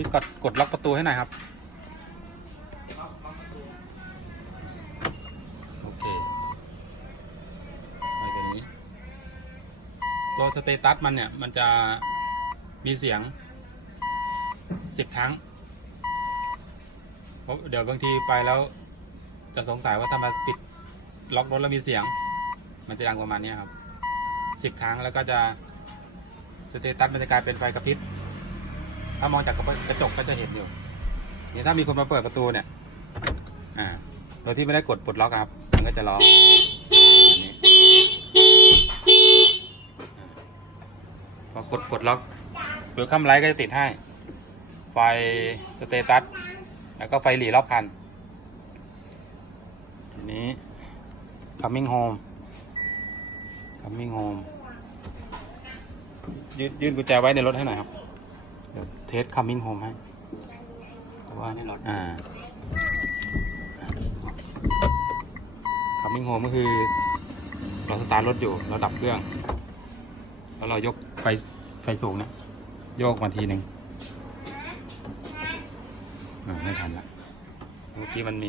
พี่กดกดล็อกประตูให้หน่อยครับ โอเคไปตัวนี้ ตัวสเตตัสมันเนี่ย มันจะมีเสียงสิบครั้งเพราะเดี๋ยวบางทีไปแล้ว จะสงสัยว่าทำไมปิดล็อกรถแล้วมีเสียง มันจะดังประมาณนี้ครับสิบครั้งแล้วก็จะสเตตัสมันจะกลายเป็นไฟกระพริบ ถ้ามองจากกระจกก็จะเห็นอยู่นี่ถ้ามีคนมาเปิดประตูเนี่ย อ่า โดยที่ไม่ได้กดปลดล็อกครับ มันก็จะร้องอันนี้พอกดปลดล็อกหรือคัมไลท์ก็จะติดให้ ไฟสเตตัส แล้วก็ไฟหลีรอบคัน ทีนี้ coming home coming home ยืนยืนกุญแจไว้ในรถให้หน่อยครับ เดี๋ยวเทสคัมมิ่งโฮมให้แต่ว่าในรถอ่าคัมมิ่งโฮมก็คือ เราสตาร์ทรถอยู่ เราดับเครื่อง แล้วเรายกไฟไฟสูงเนะโยกมาทีหนึ่งอ่าไม่ทันละเมื่อกี้มันมี